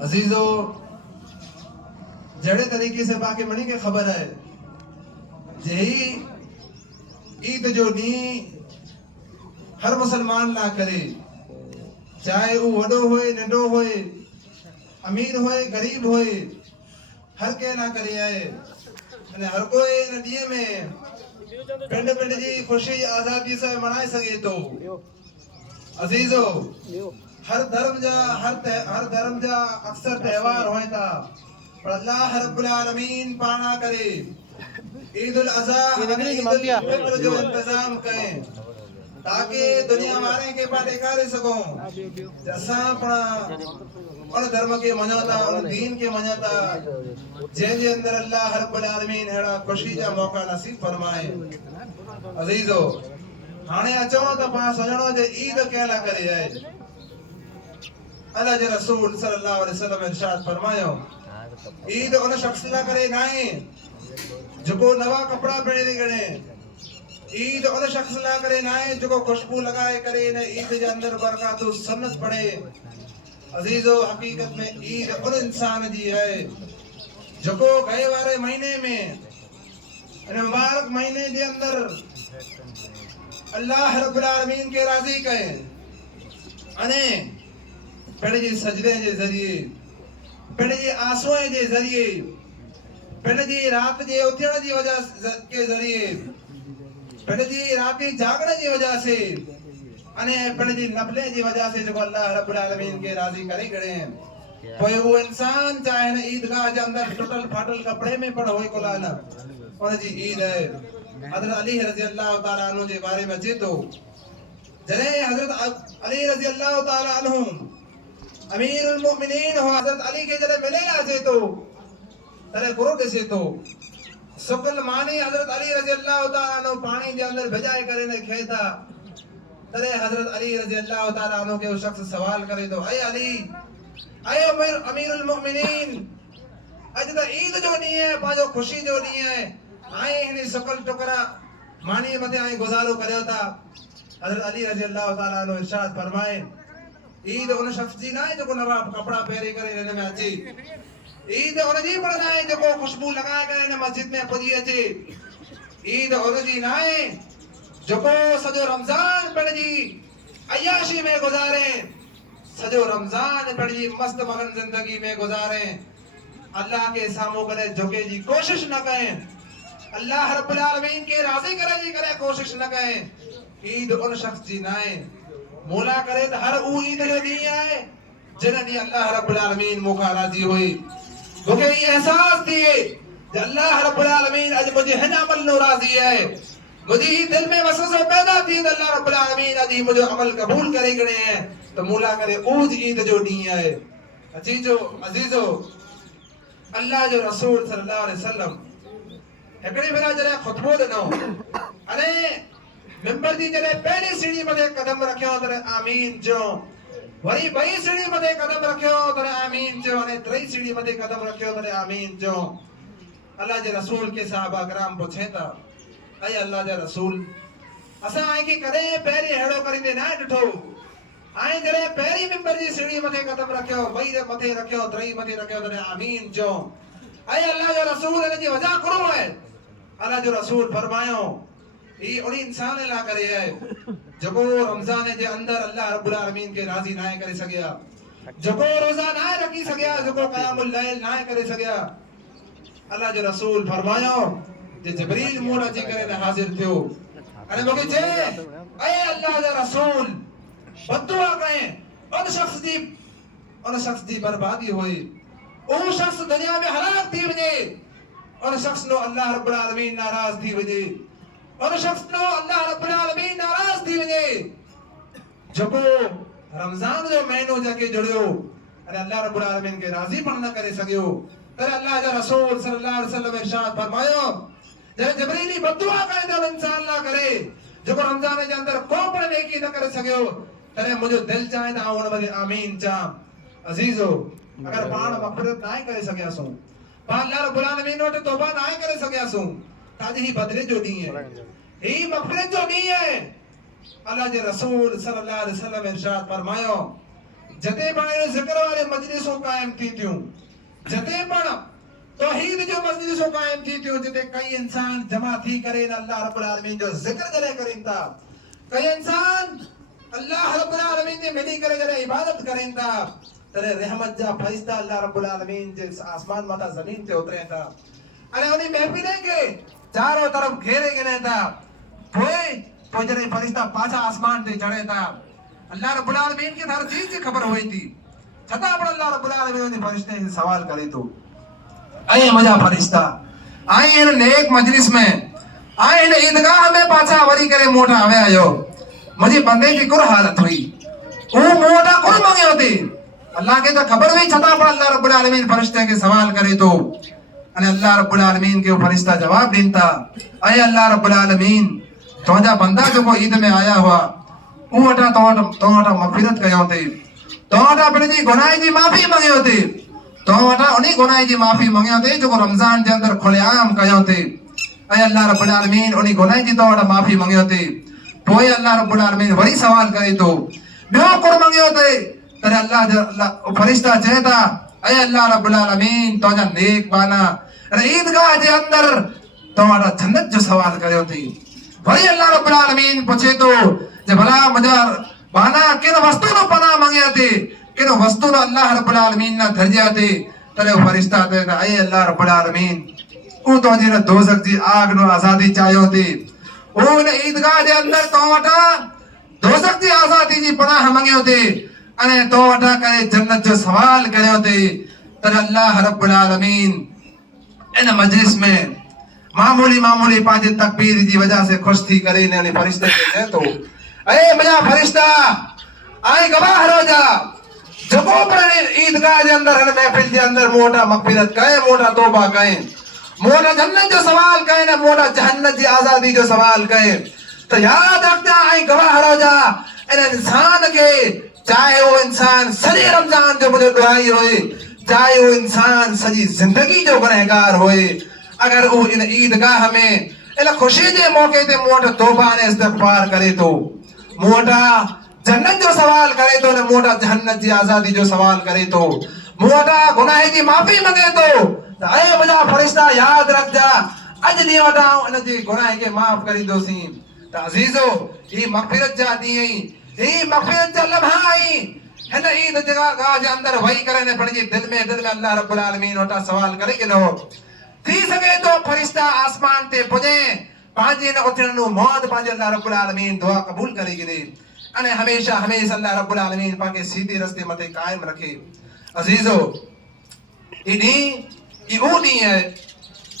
अजीजो जड़े तरीके से बाकी मनी के खबर है यही ईद जो नी हर मुसलमान ना करे, चाहे वो वडो होए नंडो होए, अमीर होए गरीब होए, हर के ना करे है अने हर कोई इन दिए में पिंड पिंड जी खुशी आजादी से मनाए सके। तो अजीजो हर धर्म जा अक्सर त्योहार होए था, पर अल्लाह रब्बुल आलमीन पाना करे ईद उल अज़हा ईद उल फितर जो इंतजाम करें ताकि दुनिया वाले के पास एकारे सको जैसा अपना उन धर्म के मनाता उन दीन के मनाता जे अंदर अल्लाह रब्बुल आलमीन हेड़ा खुशी जा मौका नसीब फरमाए। अजीजो हाने अचो तो पा सजणो जे ईद कहला करे है। अल्लाह जे रसूल सल्लल्लाहु अलैहि वसल्लम इरशाद फरमायो ईद उन शख्स ला करे नाए जो नवा कपड़ा पहने गणे, ईद उन शख्स ला करे नाए जो खुशबू लगाए करे ने ईद के अंदर बरकत सुन्नत पड़े। अजीजो हकीकत में ईद उन इंसान जी है जो गए वाले महीने में मुबारक महीने के अंदर अल्लाह रब्बुल आलमीन के राजी कहे अने पिण जी सजदे जे जरिए पिण जी आंसुओं जे जरिए पिण जी रात जे उथण जी वजह के जरिए पिण जी रात जागण जी वजह से अने पिण जी नफले जी वजह से जो अल्लाह रब्बुल आलमीन के राजी करे गए कोई वो इंसान चाहे न ईदगाह के अंदर टूटल फाटल कपड़े में पड़ होए कोला ना उन जी ईद है। हजरत अली रजी अल्लाह ताला अन्हु के बारे में चेतो जरे हजरत अली रजी अल्लाह ताला अन्हु अमीरुल मोमिनीन हो हजरत अली के जरे मिले ना चेतो तरे गुरु के चेतो सुकल मानी हजरत अली रजी अल्लाह ताला अन्हु पानी के अंदर भिजाए करे ने खेता तरे हजरत अली रजी अल्लाह ताला अन्हु के शख्स सवाल करे तो ए अली ए अमीरुल मोमिनीन अज तो ईद जो नी है पाजो खुशी जो नी है आए इने सकल टुकड़ा मानी मते आए गुजारो करयो था। हजरत अली रजी अल्लाह ताला नो इरशाद फरमाए ईद उन शख्स जी ना है जो नवा कपड़ा पहरे करे ने में अची, ईद उन जी पर ना है जो खुशबू लगाए करे ने मस्जिद में पुजी अची, ईद उन जी ना है जो सजो रमजान पड़ जी अय्याशी में गुजारे, सजो रमजान पड़ जी मस्त मगन जिंदगी में गुजारे, अल्लाह के सामो करे झुके जी कोशिश न करें, अल्लाह रब्बुल आलमीन के राजी करे जी करे कोशिश न करें। ईद उन शख्स जी नाए मौला करे तो हर ऊ ईद जो दी है जिन दी अल्लाह रब्बुल आलमीन मुका राजी हुई मुझे ये एहसास दिए कि अल्लाह रब्बुल आलमीन आज मुझे हिन अमल नो राजी है, मुझे दिल में वसवसा पैदा थी तो अल्लाह रब्बुल आलमीन आज मुझे अमल कबूल करे गए हैं तो मौला करे ऊज ईद जो दी है। अजीजो अजीजो अल्लाह जो रसूल सल्लल्लाहु अलैहि वसल्लम एकड़े मेरा जरे खुतबो देनो अरे मिंबर दी जरे पहली सीढ़ी मथे कदम रखियो तरे आमीन जो वरी बई सीढ़ी मथे कदम रखियो तरे आमीन जो अने त्री सीढ़ी मथे कदम रखियो तरे आमीन जो। अल्लाह जे रसूल के सहाबा कराम पूछे ता ऐ अल्लाह जे रसूल असा आए के कदे पहरी हेड़ो करिंदे ना डठो आए जरे पहरी मिंबर जी सीढ़ी मथे कदम रखियो बई रे मथे रखियो त्री मथे रखियो तरे आमीन जो। ऐ अल्लाह जो रसूल ने जी वजह करो है अल्लाह जो रसूल फरमायो ई उनी इंसान ला करे है जको रमजान जे अंदर अल्लाह रब्बुल आलमीन के राजी ना करे सगया, जको रोजा ना रखी सगया, जको कयामुल लैल ना करे सगया। अल्लाह जो रसूल फरमायो जे जिब्रील मोला जी करे हाजिर थियो अने मगे जे ए अल्लाह जो रसूल बदुआ कहे उन शख्स दी बर्बादी होई, ओ शख्स दुनिया में हलाक थी वजे, उन शख्स नो अल्लाह रब्बुल आलमीन नाराज थी वजे, उन शख्स नो अल्लाह रब्बुल आलमीन नाराज थी वजे जको रमजान जो महीनो जाके जुड़ियो अरे अल्लाह रब्बुल आलमीन के राजी पण न करे सगियो तर अल्लाह जो रसूल सल्लल्लाहु अलैहि वसल्लम इरशाद फरमायो जब जिब्रील बदुआ करे तो इंसान ला करे जको रमजान के अंदर को पण नेकी न करे सगियो तरे मुझे दिल चाहे ता उन बदे आमीन चा। अजीजो अगर पाण मगफिरत ना करे सगिया सो पा अल्लाह रब्बुल आलमीन वट तौबा ना करे सगिया सो ताजी ही बदले जो दी है ही मगफिरत जो दी है। अल्लाह के रसूल सल्लल्लाहु अलैहि वसल्लम इरशाद फरमायो जते पण ज़िक्र वाले मजलिसूं कायम थी थियूं, जते पण तौहीद जो मजलिसूं कायम थी थियूं, जिते कई इंसान जमा थी करे अल्लाह रब्बुल आलमीन जो ज़िक्र जॾहिं करेनि था, कई इंसान अल्लाह रब्बुल आलमीन जे मिली करे जॾहिं इबादत करेनि था, तॾहिं रहमत जा फरिश्ता अल्लाह रब्बुल आलमीन जे आसमान मां ज़मीन ते उतरनि था अने उन महफिल के चारों तरफ घेरे गिने था। पोइ जॾहिं फरिश्ता पाछा आसमान ते चढ़े था, अल्लाह रब्बुल आलमीन खे हर चीज जी ख़बर हुई थी, छतां पण अल्लाह रब्बुल आलमीन उन फरिश्ते से सवाल करे थो, ऐं मुंहिंजा फरिश्ता आहिनि नेक मजलिस में, आहिनि ईदगाह में पाछा वरी करे मूं वटां आया आहियो, मुंहिंजे बंदे जी कुर हालत हुई, हू मूं वटां कुर मंगियो थी, अल्लाह खे त ख़बर हुई, छतां पण अल्लाह रब्बुल आलमीन फरिश्ते खे सवाल करे थो, अने अल्लाह रब्बुल आलमीन खे फरिश्ता जवाब ॾिन था, ऐं अल्लाह रब्बुल आलमीन तुंहिंजा बंदा जेको ईद में आया हुआ उन वटां तो वटां मग़फ़िरत कयो थी, तो वटां पंहिंजी गुनाह जी माफ़ी मंगियो थी, तो वटां उन गुनाह जी माफ़ी मंगियो थी जेको रमज़ान जे अंदरि खुलेआम कयो थी, ऐं अल्लाह रब्बुल आलमीन उन गुनाह जी तो वटां माफ़ी मंगियो थी। पोइ अल्लाह रब्बुल आलमीन वरी सवाल करे थो, ॿियो कुर मंगियो थी, तॾहिं अल्लाह फरिश्ता चए था, ऐं अल्लाह रब्बुल आलमीन तुंहिंजा नेक बाना ईदगाह जे अंदरि तो वटां जन्नत जो सवाल कयो थी। वरी अल्लाह रब्बुल आलमीन पूछे थो जे भला मुंहिंजा बाना किन वस्तु नो पनाह मंगिया थी, किन वस्तु नो अल्लाह रब्बुल आलमीन ना धरजिया थी, तॾहिं फरिश्ता चए था, ऐं अल्लाह रब्बुल आलमीन तूं तुंहिंजी दोज़ख जी आग नो आज़ादी चाहियो थी, उन ईदगाह जे अंदरि तो वटां दोज़ख जी आज़ादी जी पनाह मंगियो थी, अने तो वटां करे जन्नत जो सवाल कयो थी, तॾहिं अल्लाह रब्बुल आलमीन इन मजलिस में मामूली पंहिंजे तकबीर जी वजह से खुश थी करे इन फरिश्ते खे चए थो, ऐं मुंहिंजा फरिश्ता ऐं गवाह रोजा जेको पण ईदगाह जे अंदरि हिन महफ़िल जे अंदरि मूं वटां मग़फ़िरत कए, मूं वटां तौबा कए, मूं वटां जन्नत जो सवाल कए न मूं वटां जहन्नत जी आज़ादी जो सवाल कए, त यादि रखजा ऐं गवाह रोजा इन इंसान खे, चाहे वो इंसान सॼे रमज़ान जो मुंहिंजो ॾुआई हुए, चाहे वो इंसान सॼी ज़िंदगी जो गुनहगार हुए, अगर वो इन ईदगाह में इन खुशी जे मौके ते मूं वटि तौबा ऐं इस्तिग़फ़ार करे थो, मूं वटां जन्नत जो सवाल करे थो, न मूं वटां जहन्नत जी आज़ादी जो सवाल करे थो, मूं वटां गुनाह जी माफ़ी मंगे थो, त ऐं मुंहिंजा फरिश्ता यादि रखजा अॼु ॾींहुं वटां उन जे गुनाह खे माफ़ करींदोसीं। त अज़ीज़ो ही मग़फ़िरत जा ॾींहं आहिनि, ही मग़फ़िरत जा लम्हा आहिनि, हिन ईद गाह जे अंदरि वेही करे न पंहिंजे दिलि में अल्लाह रब्बुल आलमीन वटां सवाल करे गिनो, थी सके तो फरिश्ता आसमान ते पुॼे, पंहिंजे न उथण मौत पंहिंजे अल्लाह रब्बुल आलमीन दुआ क़बूल करे गिने, अने हमेशा अल्लाह रब्बुल आलमीन पाके सीधे रस्ते मथे कायम रखे। अज़ीज़ो ई ॾींहुं है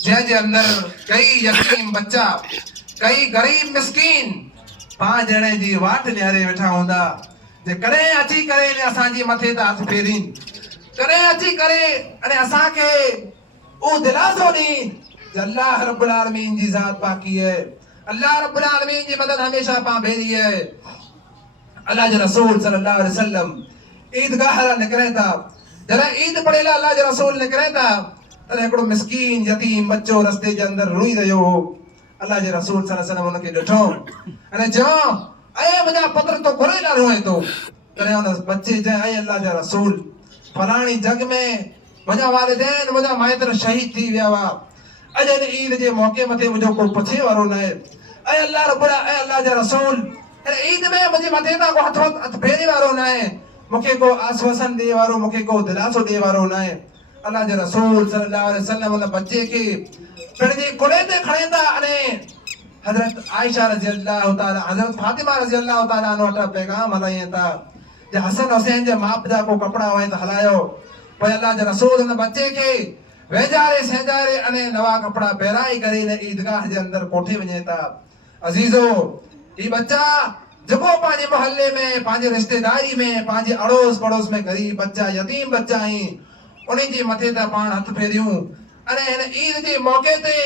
जंहिंजे अंदरि कई यतीम बच्चा, कई गरीब मिस्कीन पांच ॼणे जी वाट निहारे वेठा हूंदा, जे कॾहिं अची करे असांजी मथे ते हथ फेरीन, कॾहिं अची करे अने असांखे वो दिलासो ॾीन जे अल्लाह रब्बुल आलमीन जी ज़ात बाक़ी है, अल्लाह रब्बुल आलमीन जी मदद हमेशा पां भेरी है। अल्लाह जे रसूल सल्लल्लाहु अलैहि वसल्लम ईदगाह ला निकिरे था, जॾहिं ईद पढ़ेला अल्लाह जे रसूल निकिरे था, तॾहिं हिकिड़ो मिस्कीन यतीम बच्चो रस्ते जे अंदरि रोई रहियो हो। अल्लाह जे रसूल सल्लल्लाहु अलैहि वसल्लम उनखे ॾिठो अने चयो, ऐं मुंहिंजा पुत्र तो घुरे लाइ रोए थो, तॾहिं उन बच्चे चयो, ऐं अल्लाह जा रसूल फलाणी जग में मुंहिंजा वालिदैन मुंहिंजा माइट शहीद थी विया हुआ, अॼु हिन ईद जे मौके मथे मुंहिंजो को पुछे वारो न आहे, ऐं अल्लाह जा रसूल ईद में मुंहिंजे मथे तां को हथ फेरे वारो न आहे, मूंखे को आश्वासन ॾिए वारो, मूंखे को दिलासो ॾिए वारो न आहे। अल्लाह जे रसूल सल्लल्लाहु अलैहि वसल्लम उन बच्चे खे पंहिंजे कुड़े ते खणे था अने हज़रत आयशा रज़ी अल्लाह ताला, हज़रत फातिमा रज़ी अल्लाह ताला वटां पैगाम हलाइनि था जे हसन हुसैन जे माप जा को कपड़ा हुआ त हलायो। पोइ अल्लाह जे रसूल उन बच्चे खे वेझारे सेंजारे अने नवा कपड़ा पहिराए करे इन ईदगाह जे अंदरि कोठे वञे था। अज़ीज़ो ही बच्चा जेको पंहिंजे मोहल्ले में, पंहिंजे रिश्तेदारी में, पंहिंजे अड़ोस पड़ोस में गरीब बच्चा, यतीम बच्चा आहिनि, उन्हीं जे मथे ते पाण हथ फेरियूं अने हिन ईद जे मौके ते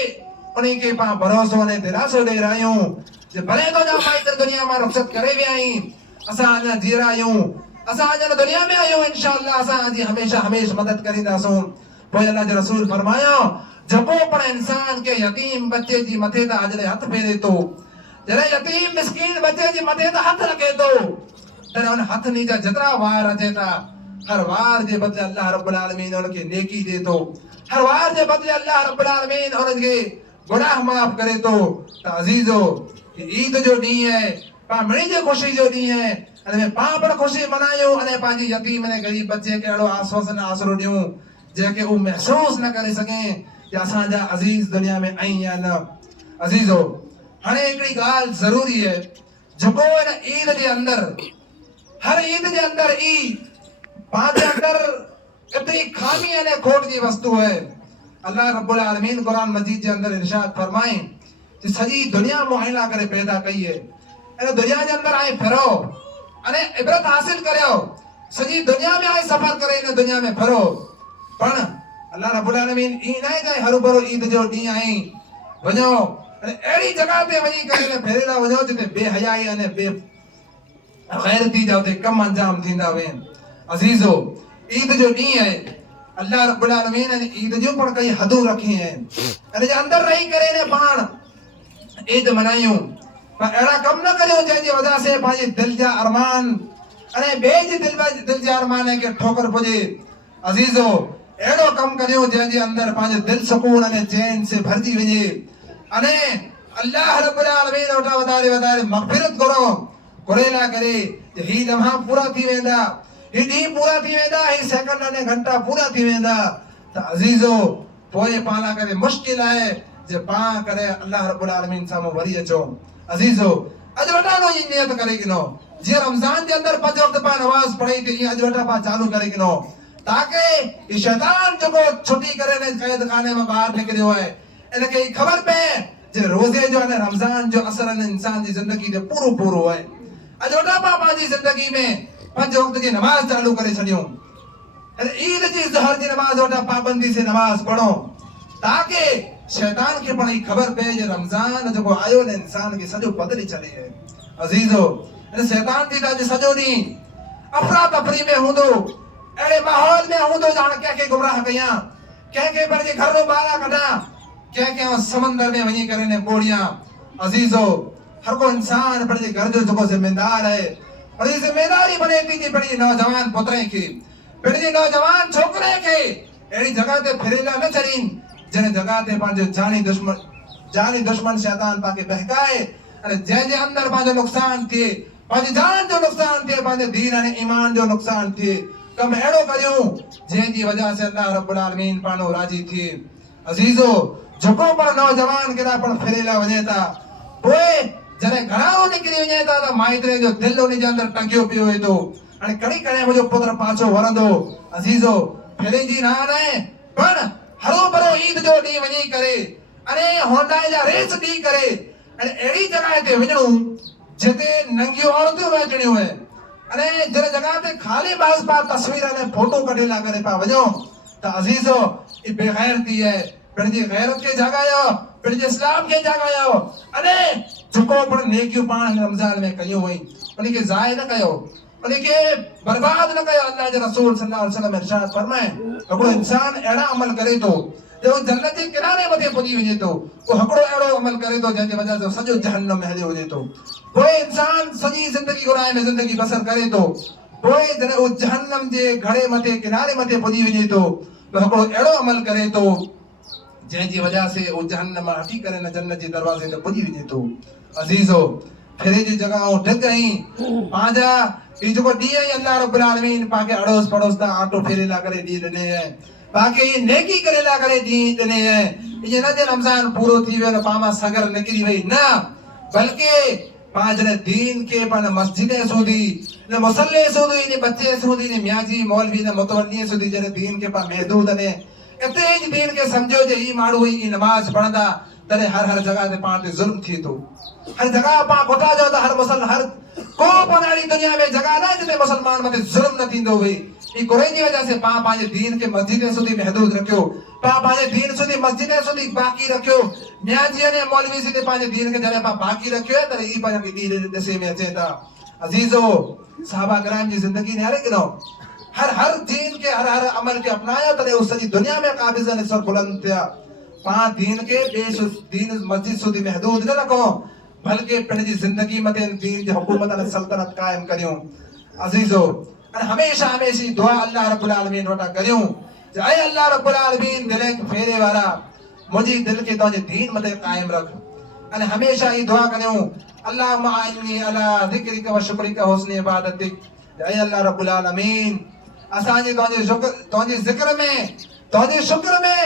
उन्हीं खे पाण भरोसो अने दिलासो ॾेई रहियूं जे भले तुंहिंजा माइट दुनिया मां रुख़सत करे विया आहिनि, असां अञा जी रहिया आहियूं, असां अञा दुनिया में आहियूं, इंशाअल्लाह असां जी हमेशा मदद करींदासूं। पोइ अल्लाह जो रसूल फरमायो, जेको पण इंसान के यतीम बच्चे जी मथे ते जॾहिं हथ फेरे थो, जॾहिं यतीम मिस्कीन बच्चे जे मथे ते हथ रखे थो, तने उन हथ नीचा जतरा वार अचे था हर वार जे बदले अल्लाह रब्बुल आलमीन उनके नेकी दे तो हर वार जे बदले अल्लाह रब्बुल आलमीन उनके गुनाह माफ करे तो अजीजो ईद जो ॾींहुं है पा मिणी जे ख़ुशी जो ॾींहुं है अने पा पर ख़ुशी मनायूं अने पंहिंजी यतीम ने गरीब बच्चे के अहिड़ो आश्वासन आसरो ॾियूं जेके हू महसूस न करे सघे कि असांजा अजीज दुनिया में आहिनि या न अजीजो हाणे हिकिड़ी ॻाल्हि ज़रूरी है जेको इन ईद जे अंदरि हर ईद जे अंदरि ई पंहिंजे अंदरि एतिरी खामी अने खोट जी वस्तु है अल्लाह रब्बुल आलमीन कुरान मजीद के अंदर इरशाद फरमाए कि सजी दुनिया मुआइना करे पैदा कई है इन दुनिया के अंदर आए फिरो अने इबरत हासिल करियो सजी दुनिया में आए सफर करे इन दुनिया में फिरो पण अल्लाह रब्बुल आलमीन ई न जाए हरु भरो ईद जो डी आई वञो अने एड़ी जगह पे वञी करे फेरेला वञो जिते बेहयाई अने बे गैरती जा उते कम अंजाम थींदा वेन अजीजो ईद जो डी है अल्लाह रब्बुल आलमीन ने ईद जो पण कई हदूं रखी हैं अने जे अंदर रही करे ने पाण ईद मनायूं पर एड़ा कम न करियो जंहिंजी वजह से पंहिंजे दिल जा अरमान अने बे जे दिल जा अरमान के ठोकर पुजे अजीजो एड़ो कम करियो जंहिंजे अंदर पंहिंजो दिल सुकून अने चैन से भरजी वञे अने अल्लाह रब्बुल आलमीन वटा वधारे मग़फ़िरत करो कुरेला करे ही लम्हा पूरा थी वेंदा ही डी पूरा थी वेंदा ही सेकंड अने घंटा पूरा थी वेंदा त अजीजो पोए पाला करे मुश्किल है जे पा करे अल्लाह रब्बुल आलमीन सामो वरी अचो अजीजो अज वटा नो ये नियत करे किनो जे रमजान के अंदर 5 वक्त पा नमाज पढ़ी थी अज वटा पा चालू करे किनो ताकि ये शैतान जो छुट्टी करे ने कैद खाने में बाहर निकलियो है इनके खबर पे जे रोजे जो ने रमजान जो असर ने इंसान की जिंदगी दे पूरो है अज वटा पा पाजी जिंदगी में 5 वक्त की नमाज चालू करे छडियो ईद जी ज़हर की नमाज वटा पाबंदी से नमाज पढ़ो ताकि शैतान के पण खबर पे जे रमजान जो आयो ने इंसान के सजो बदली चले है अजीजो अने शैतान जी दा जे सजो नी अफरा तफरी में हुंदो एड़े माहौल में हुंदो जान के गुमराह कया के पर जे घर रो बारा कढा के समंदर में वही करे ने बोड़िया अजीजो हर को इंसान पर जे घर जो जो जिम्मेदार है और ये जिम्मेदारी बने थी बड़ी नौजवान पुत्रे की बड़ी नौजवान छोकरे के एड़ी जगह ते फिरेला न चरीन जने जगह ते पांजो जानी दुश्मन शैतान पाके बहकाए अरे जे अंदर पांजो नुकसान थे पांजी जान जो नुकसान थे पांजे दीन अने ईमान जो नुकसान थे कम एड़ो करियो जे जी वजह से अल्लाह रब्बुल आलमीन पानो राजी थी अजीजो जको पर नौजवान केड़ा पर फिरेला वनेता पोए जने घणाओ निकरी वनेता त माइत्रे जो दिल उनी जे अंदर टंगियो पियो है तो अने कड़ी कड़े मुजो पुत्र पाछो वरंदो अजीजो फिरे जी ना ने पर हरो भरो ईद जो डी वनी करे अने होंडाई जा रेस डी करे अने एड़ी जगह ते वणो जते नंगियो औरतों बैठणियो है अने जरे जगह ते खाली बास पा तस्वीर अने फोटो कढेला करे पा वणो त अजीजो ई बेगैरती है पंहिंजी गैरत के जगायो पंहिंजे इस्लाम के जगायो अने झुको पण नेकियो पाण रमजान में कयो वई उनके जाय न कयो उनके बर्बाद न कयो अल्लाह के रसूल सल्लल्लाहु अलैहि वसल्लम इरशाद फरमाए हकड़ो इंसान एड़ा अमल करे तो जो जन्नत के किनारे मथे पुजी वने तो वो हकड़ो एड़ो अमल करे तो जंहिंजी वजह से सजो जहन्नम में हलियो वने तो कोई इंसान सजी जिंदगी गुनाह में जिंदगी बसर करे तो कोई जने वो जहन्नम जे घड़े मथे किनारे मथे पुजी वने तो हकड़ो एड़ो अमल करे तो जंहिंजी वजह से वो जहन्नम हटी करे न जन्नत जे दरवाजे ते पुजी वने तो अजीजो फिरे जी जगहों ढक गई पांजा ई जो डी है अल्लाह रब्बुल आलमीन पाके अड़ोस पड़ोस दा आटो फेरेला करे दी दने है बाकी ये नेकी करेला करे दी दने है ये न जे रमजान पूरो थी वे पामा सगर निकली वई ना बल्कि पांच ने दीन के पन मस्जिदे सुधी ने मुसल्ले सुधी ने बच्चे सुधी ने मियाजी मौलवी ने मुतवल्ली सुधी जने दीन के पा महदूद ने इते ही दीन के समझो जे ई माण्हू ई नमाज पढ़ंदा तने हर जगह ते पाण ते जुल्म थी तो हर जगह पा कोटा जो हर मुसल हर को पनाड़ी दुनिया में जगह ना जिते मुसलमान मते जुल्म न थींदो वे ई कोई जी वजह से पा पाजे दीन के मस्जिदे सुधी महदूद रखियो पा पाजे दीन सुधी मस्जिदे सुधी बाकी रखियो न्याजी ने मौलवी से पाजे दीन के जरे पा बाकी रखियो त ई पाजे दीन दसे में अचेता अजीजो सहाबा कराम जी जिंदगी ने हरे किनो हर दीन के हर अमल के अपनाया तने उस सजी दुनिया में काबिज ने सर बुलंद थिया पा दीन के बेस दीन मस्जिद सुधी महदूद न रखो बल्कि पंहिंजी जिंदगी मते दीन जी हुकूमत अने सल्तनत कायम करियो अजीजो अने हमेशा हमेशा दुआ अल्लाह रब्बुल आलमीन वटा करियूं ऐ अल्लाह रब्बुल आलमीन दिल फेरे वारा मुझी दिल के तुझे दीन मते कायम रख अने हमेशा ही दुआ करियूं अल्लाहुम्मा इन्नी अला ज़िक्रिका व शुक्रिका हुस्न इबादतिक ऐ अल्लाह रब्बुल आलमीन असांजे तुझे ज़िक्र में तुझे शुक्र में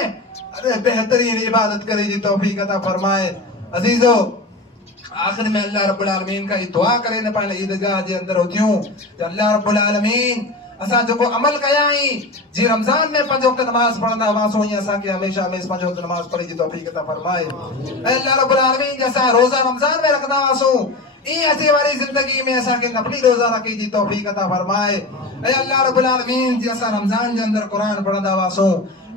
अरे बेहतरीन इबादत करे जी तौफीक अता फरमाए। अजीजो आखिर में अल्लाह रब्बुल आलमीन का दुआ करे न पाण ईदगाह जे अंदर होतियूं अल्लाह रब्बुल आलमीन असा जो अमल कयाई जी रमजान में 5 वक्त नमाज पढ़ना वासो ही असा के हमेशा हमेशा 5 वक्त नमाज पढ़ी जी तौफीक अता फरमाए। अल्लाह रब्बुल आलमीन जैसा रोजा रमजान में रखना वासो ई अचे वाली जिंदगी में असा के नफली रोजा रखी जी तौफीक अता फरमाए। अल्लाह रब्बुल आलमीन जैसा रमजान के अंदर कुरान पढ़ना वासो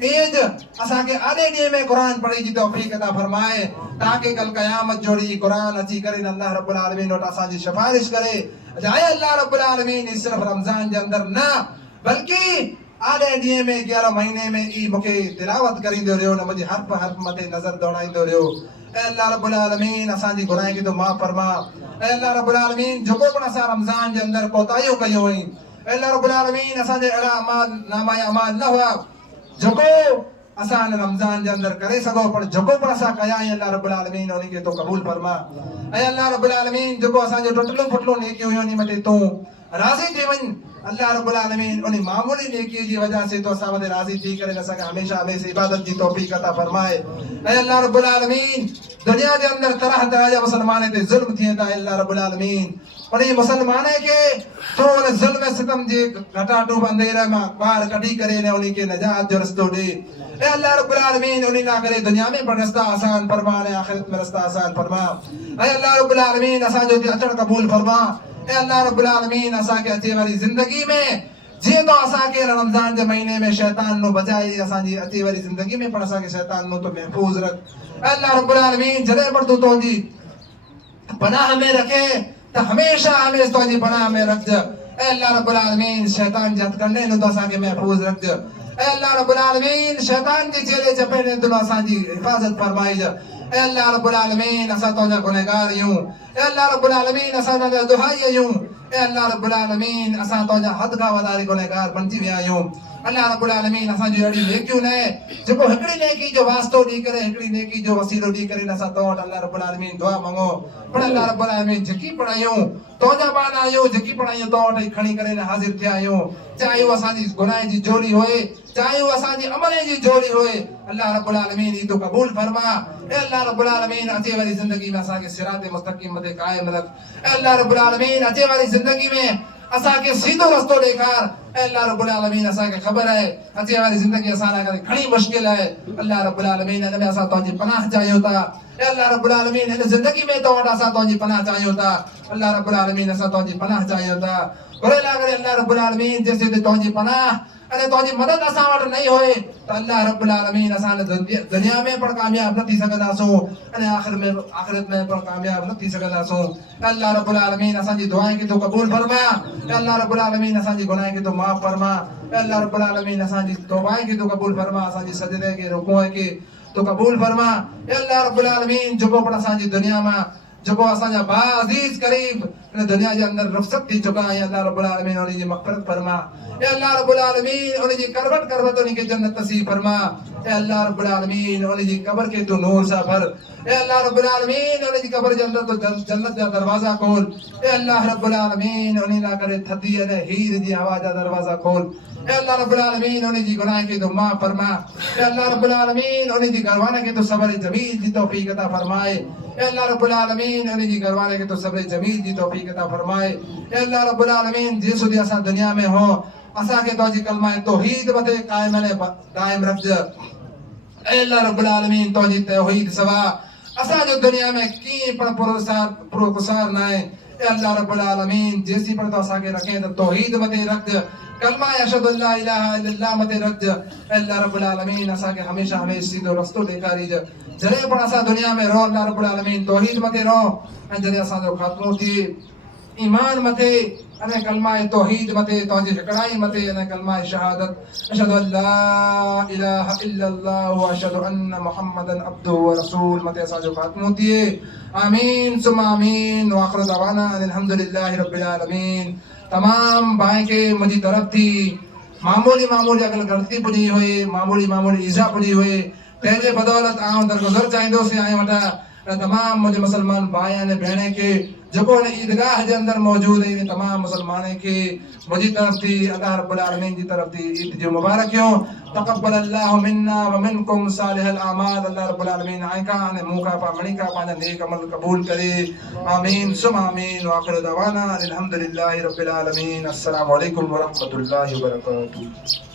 ईद असा के आधे ॾींहं में कुरान पढ़ी जी तौफीक अता फरमाए ताकि कल कयामत जोड़ी कुरान अची करे अल्लाह रब्बुल आलमीन वटा असा जी सिफारिश करे जाए अल्लाह रब्बुल आलमीन सिर्फ रमजान के अंदर ना बल्कि आधे ॾींहं में 11 महीने में ई मुखे तिलावत करींदो रहियो न मुझे हर्फ मथे नजर दौड़ाईंदो रहियो। अल्लाह रब्बुल आलमीन असा जी गुनाह की तो माफ फरमा। अल्लाह रब्बुल आलमीन जो को असा रमजान के अंदर कोताहियूं कयूं हुई अल्लाह रब्बुल आलमीन असा जे अड़ा अमाल नामा अमाल न हुआ जो को असा रमजान के अंदर करे सको पर जो को असा कया अल्लाह रब्बुल आलमीन उन्हीं के तो कबूल फरमा। ऐ अल्लाह रब्बुल आलमीन जो को असा जो टुटलो फुटलो नेकी हुई उन्हीं मते तू राजी थी वन अल्लाह रब्बुल आलमीन उन्हीं मामूली नेकी की वजह से तो असा मते राजी थी करे असा के हमेशा हमेशा इबादत की तौफीक अता फरमाए। ऐ अल्लाह रब्बुल आलमीन दुनिया के अंदर तरह तरह जा मुसलमान ते जुल्म थिए ता अल्लाह रब्बुल आलमीन उन्हीं मुसलमान के तो उन जुल्म सितम जे घटाटू अंधेरा में बाहर कढी करे ने उन्हीं के नजात जो रस्तो दे। ए अल्लाह रब्बुल आलमीन उन्हीं ना करे दुनिया में पर रास्ता आसान फरमा ने आखिरत में रास्ता आसान फरमा। ए अल्लाह रब्बुल आलमीन असा जो अचण कबूल फरमा। ए अल्लाह रब्बुल आलमीन असा के अचे वाली जिंदगी में जे तो असा के रमजान के महीने में शैतान नु बचाई असा जी अचे वाली जिंदगी में पर असा के शैतान नु तो महफूज रख। अल्लाह रब्बुल आलमीन जदे पर तो जी पनाह में रखे तो हमेशा हमें तो जी पनाह में रख जा। ए अल्लाह रब्बुल आलमीन शैतान जत करने नु तो असा के महफूज रख जा। ए अल्लाह रब्बुल आलमीन शैतान जी चेले चपेने तो असा जी हिफाजत फरमाई जा। ए अल्लाह रब्बुल आलमीन असा तो जा गुनहगार यूं ए अल्लाह रब्बुल आलमीन असा तो दुहाई यूं ए अल्लाह रब्बुल आलमीन असा तो जा हद का वदारी गुनहगार बनजी विया यूं। अल्लाह रब्बुल आलमीन असा जो अड़ी नेकियूं ने जो हिकड़ी नेकी जो वास्तो दी करे हिकड़ी नेकी जो वसीलो दी करे असा तो अल्लाह रब्बुल आलमीन दुआ मांगो पर अल्लाह रब्बुल आलमीन जकी पढ़ायूं तो जा बाना आयो जकी पढ़ायूं तो खणी करे हाजिर थिया आयूं चाहे वो असा जी गुनाह जी जोड़ी होए चाहे वो असा जी अमल जी जोड़ी होए अल्लाह रब्बुल आलमीन ई तो कबूल फरमा। ए अल्लाह रब्बुल आलमीन अचे वाली जिंदगी में असा के सिरात मुस्तकीम मते कायम रख। ए अल्लाह रब्बुल आलमीन अचे वाली जिंदगी में असा के सीधो रस्तो देखार। अल्लाह रब्बुल आलमीन असा के खबर है अचे वाली जिंदगी असा ना करे खणी मुश्किल है। अल्लाह रब्बुल आलमीन ने असा तो जी पनाह चाहियो ता ए अल्लाह रब्बुल आलमीन ने जिंदगी में तो असा तो जी पनाह चाहियो ता अल्लाह रब्बुल आलमीन असा तो जी पनाह चाहियो ता करे लागे अल्लाह रब्बुल आलमीन जैसे तो जी पनाह अने तो जी मदद असा वट नहीं होए तो अल्लाह रब्बुल आलमीन असा ने दुनिया में पर कामयाब न थी सकदा सो अने आखिरत में पर कामयाब न थी सकदा सो। अल्लाह रब्बुल आलमीन असा जी दुआएं के तो कबूल फरमा। अल्लाह रब्बुल आलमीन असा जी गुनाह के तो माफ फरमा। अल्लाह रब्बुल आलमीन असा जी तौबाएं के तो कबूल फरमा असा जी सजदे के रुकूअ के तो कबूल फरमा। अल्लाह रब्बुल आलमीन जो को असा जी दुनिया में जो को असा जा बाजीज करीब दुनिया के अंदर रुखसत थी चुका है अल्लाह रब्बुल आलमीन उन्हीं की मग़फ़िरत फरमा। ए अल्लाह रब्बुल आलमीन उन्हीं की करवट उन्हीं की जन्नत नसीब फरमा। ए अल्लाह रब्बुल आलमीन उन्हीं की कब्र के तो नूर सा भर। ए अल्लाह रब्बुल आलमीन उन्हीं की कब्र जन्नत तो जन्नत का दरवाजा खोल। ए अल्लाह रब्बुल आलमीन उन्हीं ना करे थदी ने हीर दी आवाज का दरवाजा खोल। ए अल्लाह रब्बुल आलमीन उन्हीं की गुनाह के तो माफ फरमा। ए अल्लाह रब्बुल आलमीन उन्हीं की घरवाले के तो सब्र जमील की तौफीक अता फरमाए। ए अल्लाह रब्बुल आलमीन उन्हीं की घरवाले के तो सब्र जमील की तौफीक अता फरमाए। ए अल्लाह रब्बुल आलमीन जिस दिन असा दुनिया में हो असा के तो जी कलमा तौहीद मते कायम रख जा। ए अल्लाह रब्बुल आलमीन तो जी तौहीद सवा असा जो दुनिया में की पर पुरस्कार ना है। ए अल्लाह रब्बुल आलमीन जैसी पर तो असा के रखे तो तौहीद मते रख जा कलमा अशहदु अल्ला इलाहा इल्लल्लाह मते रख जा। अल्लाह रब्बुल आलमीन असा के हमेशा हमें सीधो रास्तो दिखारी जा। जरे पर असा दुनिया में रो अल्लाह रब्बुल आलमीन तौहीद मते रो ऐं जरे असा जो खात्मो थी ईमान मते अने कलमा तौहीद मते तौजी हिकड़ाई मते अने कलमा शहादत अशहदु अल्ला इलाहा इल्लल्लाह व अशहदु अन्न मुहम्मदन अब्दुहु व रसूल मते असा जो खात्मो थी। आमीन सुम्मा आमीन व आखिर दवाना अनिल हम्दुलिल्लाहि रब्बिल आलमीन। तमाम भाई के मुझी तरफ थी मामूली मामूली अगर गलती पुजी हुई मामूली मामूली ईजा पुजी हुई तेजे बदौलत आऊं दरगुजर चाहिंदो से आए वटा तमाम मुझे मुसलमान भाई ने बहने के जो ने ईदगाह के अंदर मौजूद है तमाम मुसलमान के मुझी तरफ थी अल्लाह रब्बुल आलमीन की तरफ थी ईद जो मुबारक हो तकब्बल अल्लाह मिन्ना व मिनकुम सालिहल आमाल अल्लाह रब्बुल आलमीन आयका ने मुका पा मणि का पाना नेक अमल कबूल करे आमीन सुम आमीन व आखिर दवाना अल्हम्दुलिल्लाहि रब्बिल आलमीन अस्सलामु अलैकुम व रहमतुल्लाहि व बरकातहू।